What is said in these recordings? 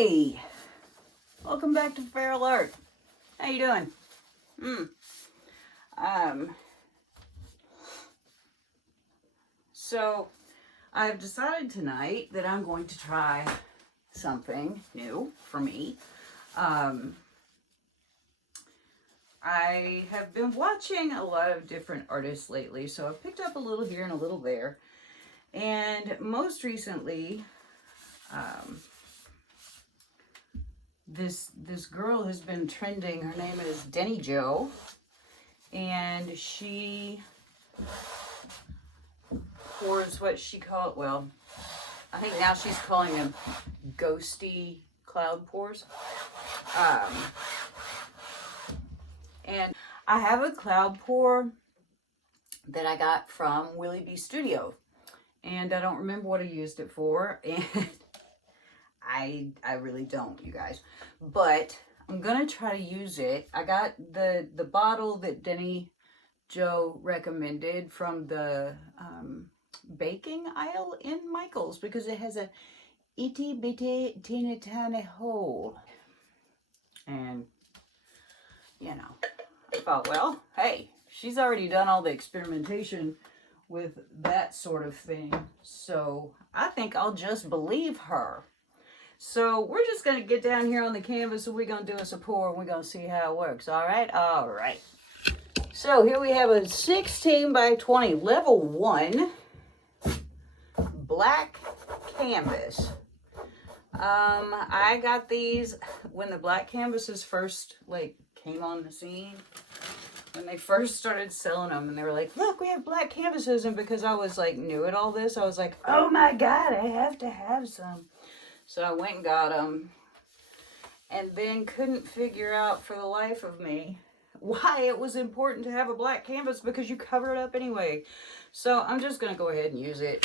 Hey, welcome back to Feral Art. How you doing? So I've decided tonight that I'm going to try something new for me. I have been watching a lot of different artists lately, so I've picked up a little here and a little there. And most recently, this girl has been trending. Her name is Denny Jo, and she pours what she called, well, I think now she's calling them Ghosty Cloud Pours. And I have a cloud pour that I got from Willie B Studio, and I don't remember what I used it for, and I really don't, you guys, but I'm gonna try to use it. I got the bottle that Denny Jo recommended from the baking aisle in Michael's, because it has a itty bitty teeny tiny hole, and you know, I thought, well, hey, she's already done all the experimentation with that sort of thing, so I think I'll just believe her. So we're just going to get down here on the canvas and we're going to do us a pour and we're going to see how it works. All right? All right. So here we have a 16 by 20 level 1 black canvas. I got these when the black canvases first came on the scene. When they first started selling them, and they were like, look, we have black canvases. And because I was new at all this, I was like, oh my God, I have to have some. So I went and got them, and then couldn't figure out for the life of me why it was important to have a black canvas, because you cover it up anyway. So I'm just going to go ahead and use it.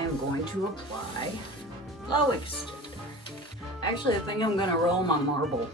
I am going to apply flow extender. Actually, I think I'm gonna roll my marble.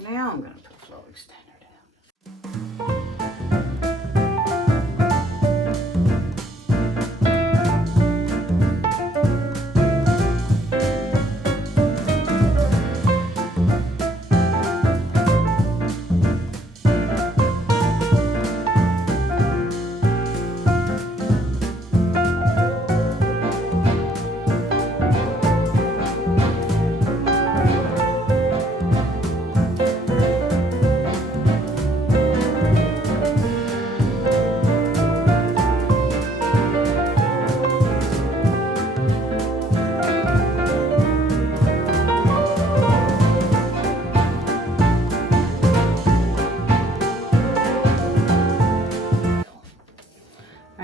Now I'm going to put flow extender down.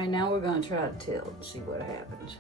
Now we're going to try to tilt and see what happens.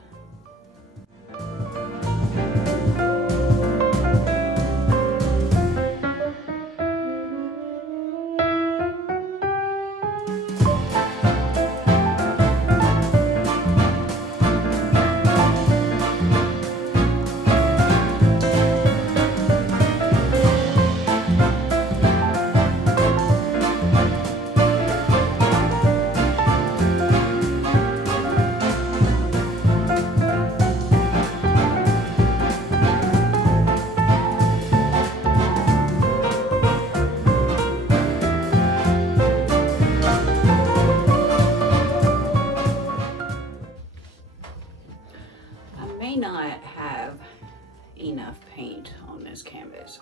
Not have enough paint on this canvas.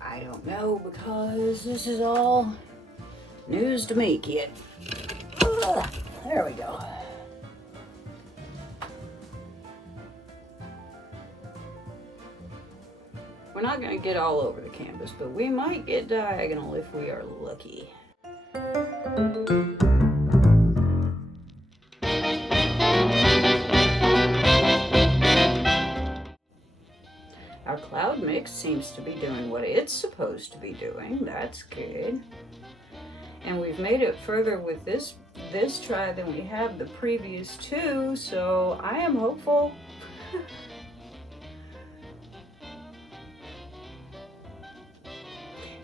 I don't know, because this is all news to me, kid. There we go. We're not going to get all over the canvas, but we might get diagonal if we are lucky. Our cloud mix seems to be doing what it's supposed to be doing. That's good. And we've made it further with this try than we have the previous two, so I am hopeful.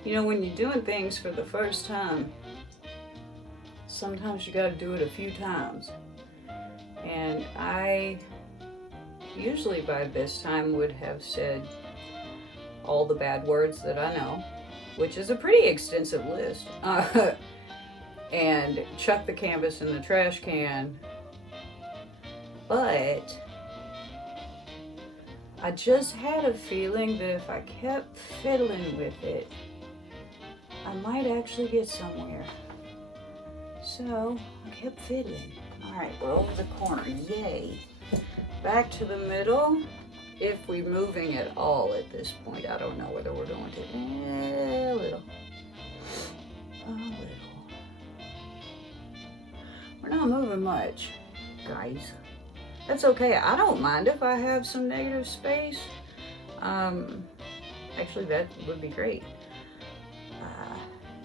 You know, when you're doing things for the first time, sometimes you gotta do it a few times. And I usually by this time would have said all the bad words that I know, which is a pretty extensive list, and chuck the canvas in the trash can. But I just had a feeling that if I kept fiddling with it, I might actually get somewhere. So I kept fiddling. All right, we're over the corner, yay. Back to the middle, if we're moving at all at this point. I don't know whether we're going to, a little. We're not moving much, guys. That's okay, I don't mind if I have some negative space. Actually, that would be great.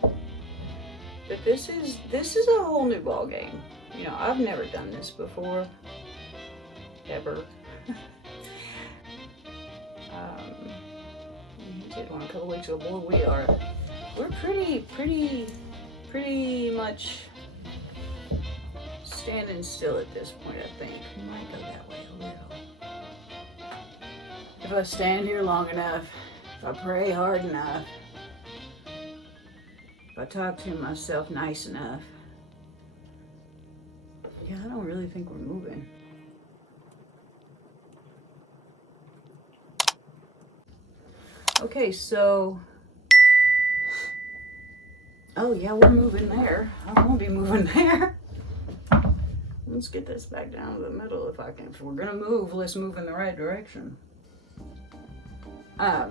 But this is a whole new ball game. You know, I've never done this before. Ever. painted one a couple weeks ago. Boy, we're pretty much standing still at this point, I think. We might go that way a little. If I stand here long enough, if I pray hard enough, if I talk to myself nice enough. Yeah, I don't really think we're moving. Okay, so, oh yeah, we're moving there. I won't be moving there. Let's get this back down to the middle if I can. If we're gonna move, let's move in the right direction. Yeah,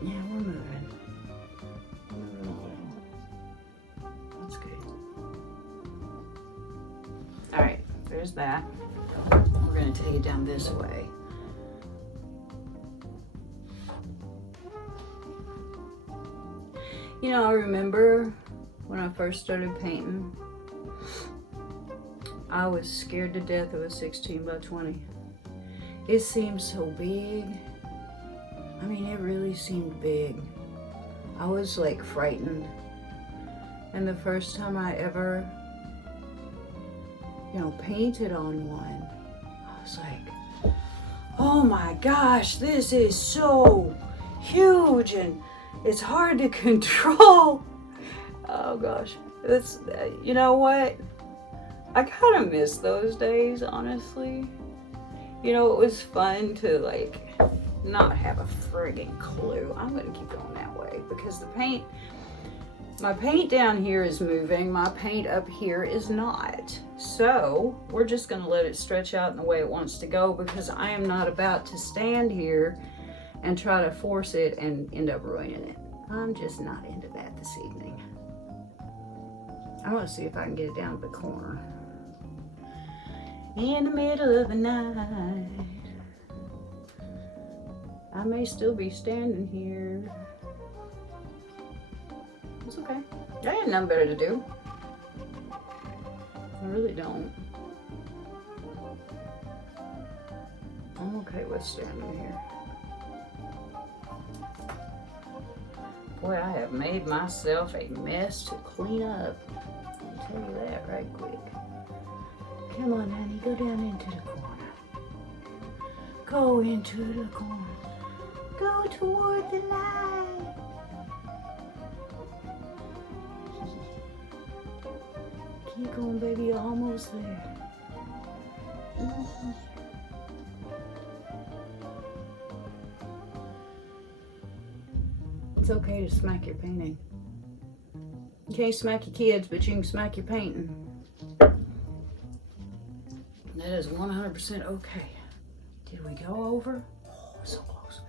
we're moving. Moving along. That's good. All right, there's that. We're gonna take it down this way. You know, I remember when I first started painting, I was scared to death of a 16 by 20. It seemed so big. I mean, it really seemed big. I was like frightened. And the first time I ever, you know, painted on one, I was like, oh my gosh, this is so huge and it's hard to control. Oh gosh, it's, you know what? I kind of miss those days, honestly. You know, it was fun to like not have a friggin' clue. I'm gonna keep going that way because the paint, my paint down here is moving, my paint up here is not. So we're just gonna let it stretch out in the way it wants to go because I am not about to stand here and try to force it and end up ruining it. I'm just not into that this evening. I want to see if I can get it down to the corner. In the middle of the night, I may still be standing here. It's okay. I had nothing better to do. I really don't. I'm okay with standing here. Boy, I have made myself a mess to clean up. I'll tell you that right quick. Come on, honey, go down into the corner. Go into the corner. Go toward the light. Keep going, baby, you're almost there. It's okay to smack your painting. You can't smack your kids, but you can smack your painting. That is 100% okay. Did we go over? Oh, so close.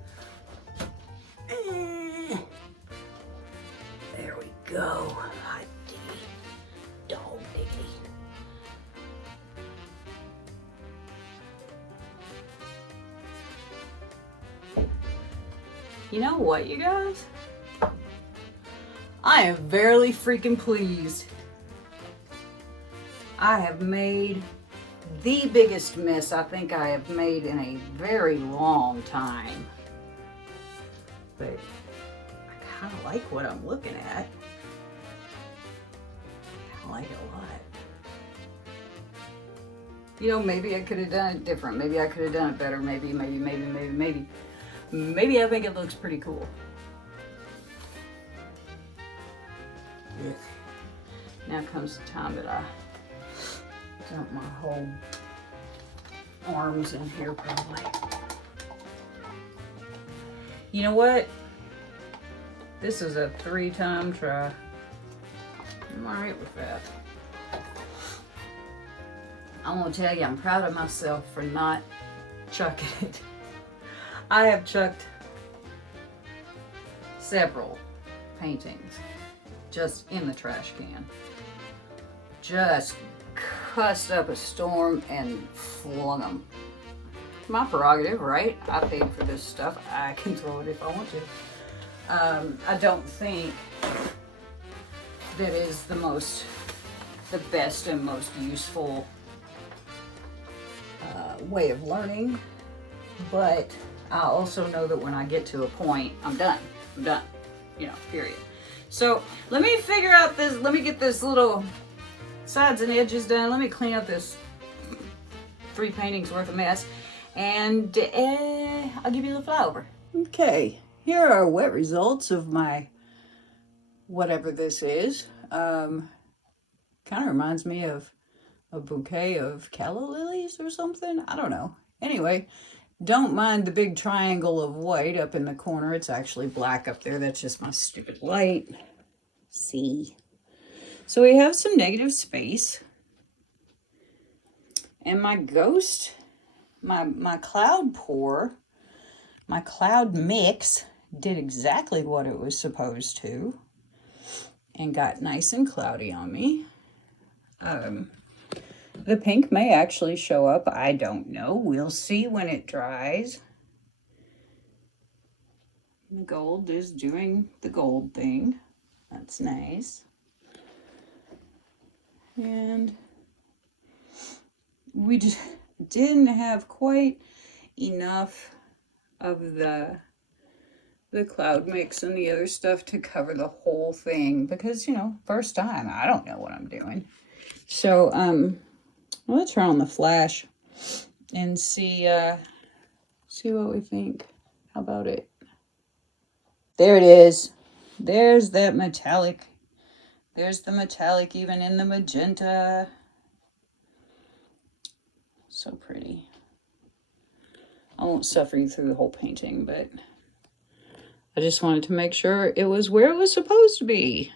There we go. Hot diggity. Dog diggity. You know what, you guys? I am verily freaking pleased. I have made the biggest mess I think I have made in a very long time. But I kind of like what I'm looking at. I like it a lot. You know, maybe I could have done it different. Maybe I could have done it better. Maybe I think it looks pretty cool. Yeah. Now comes the time that I dump my whole arms in here probably. You know what? This is a 3-time try. I'm alright with that. I'm gonna tell you, I'm proud of myself for not chucking it. I have chucked several paintings just in the trash can. Just cussed up a storm and flung them. My prerogative, right? I paid for this stuff. I can throw it if I want to. I don't think that is the best and most useful way of learning, but I also know that when I get to a point, I'm done, you know, period. So let me figure out this, let me get this little sides and edges done. Let me clean up this 3 paintings worth of mess, and I'll give you the flyover. Okay, here are wet results of my whatever this is. Kind of reminds me of a bouquet of calla lilies or something. I don't know. Anyway, don't mind the big triangle of white up in the corner. It's actually black up there. That's just my stupid light. See? So we have some negative space. And my ghost, my cloud pour, my cloud mix did exactly what it was supposed to and got nice and cloudy on me. The pink may actually show up. I don't know. We'll see when it dries. The gold is doing the gold thing. That's nice. And we just didn't have quite enough of the cloud mix and the other stuff to cover the whole thing because, you know, first time, I don't know what I'm doing. So, let's turn on the flash and see what we think. How about it? There it is. There's that metallic. There's the metallic even in the magenta. So pretty. I won't suffer you through the whole painting, but I just wanted to make sure it was where it was supposed to be.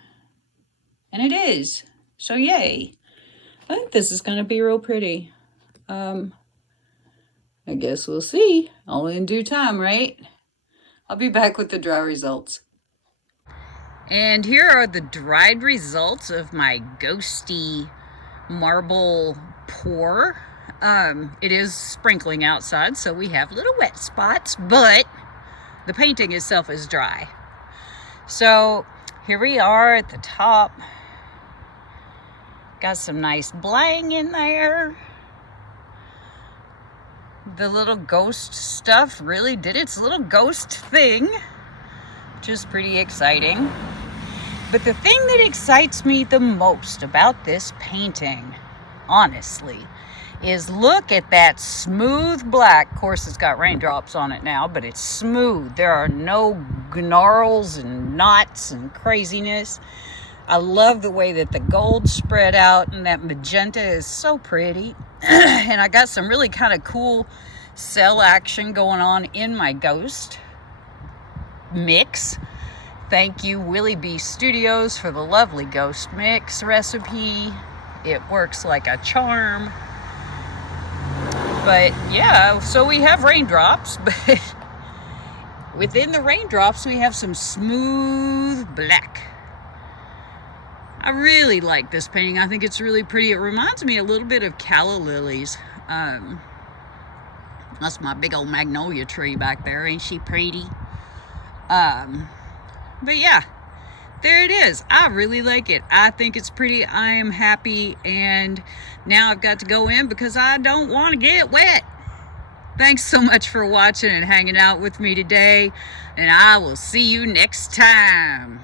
And it is. So yay. I think this is going to be real pretty. I guess we'll see. All in due time, right? I'll be back with the dry results. And here are the dried results of my ghosty marble pour. It is sprinkling outside, so we have little wet spots, but the painting itself is dry. So here we are at the top. Got some nice bling in there. The little ghost stuff really did its little ghost thing, which is pretty exciting. But the thing that excites me the most about this painting, honestly, is look at that smooth black. Of course, it's got raindrops on it now, but it's smooth. There are no gnarls and knots and craziness. I love the way that the gold spread out, and that magenta is so pretty. And I got some really kind of cool cell action going on in my ghost mix. Thank you, Willie B Studios, for the lovely ghost mix recipe. It works like a charm. But yeah, so we have raindrops, but within the raindrops, we have some smooth black. I really like this painting. I think it's really pretty. It reminds me a little bit of calla lilies. That's my big old magnolia tree back there. Ain't she pretty? But yeah, there it is. I really like it. I think it's pretty. I am happy. And now I've got to go in because I don't want to get wet. Thanks so much for watching and hanging out with me today. And I will see you next time.